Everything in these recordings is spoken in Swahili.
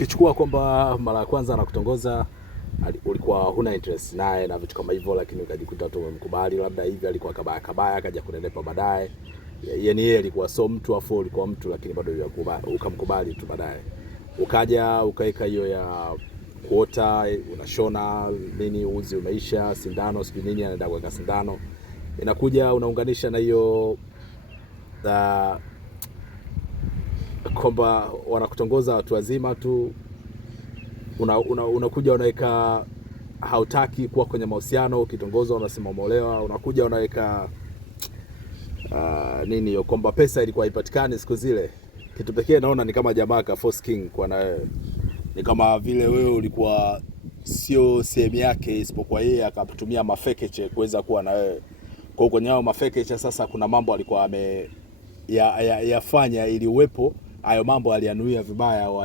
Ukichukua kwamba mara ya kwanza anakutongoza ulikuwa huna interest naye na vitu kama hivyo, lakini ukajikuta tu umemkubali, labda hivi alikuwa kabaya akaja kunenepa baadaye. Yaani yeye alikuwa so mtu afu ulikuwa mtu, lakini bado ukamkubali tu baadaye. Ukaja ukaweka hiyo ya kuota, unashona nini, uzi umeisha, sindano sijui nini, anaenda kuweka sindano. Inakuja unaunganisha na hiyo kwamba wanakutongoza watu wazima tu, unakuja unaweka hautaki kuwa kwenye mahusiano, ukitongozwa unasema umeolewa, unakuja unaweka nini hiyo kwamba pesa ilikuwa haipatikani siku zile. Kitu pekee naona ni kama jamaa ka Force King kwa na wewe, ni kama vile wewe ulikuwa sio sehemu yake, isipokuwa yeye akatumia mafekeche kuweza kuwa na wewe. Kwa hiyo kwenye hao mafekeche sasa kuna mambo alikuwa yafanya ili uwepo hayo mambo, aliyanuia vibaya au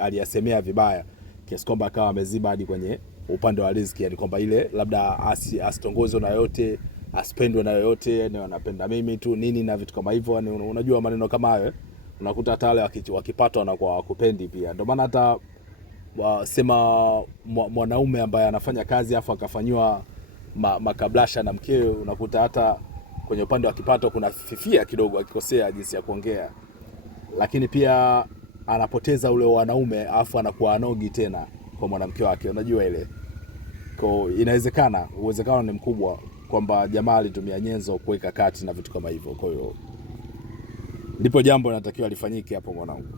aliyasemea vibaya, kiasi kwamba akawa ameziba hadi kwenye upande wa riziki, yani kwamba ile labda asitongozwe na yote, asipendwe na yote, ni wanapenda mimi tu nini na vitu kama hivyo. Unajua maneno kama hayo unakuta hata wale wakipata wanakuwa wakupendi pia. Ndio maana hata sema mwanaume ambaye anafanya kazi afu akafanywa makablasha na mkewe, unakuta hata kwenye upande wa kipato kuna fifia kidogo akikosea jinsi ya kuongea, lakini pia anapoteza ule wanaume afu anakuwa anogi tena kwa mwanamke wake. Unajua ile kwa inawezekana, uwezekano ni mkubwa kwamba jamaa alitumia nyenzo kuweka kati na vitu kama hivyo. Kwa hiyo ndipo jambo linatakiwa lifanyike hapo mwanangu.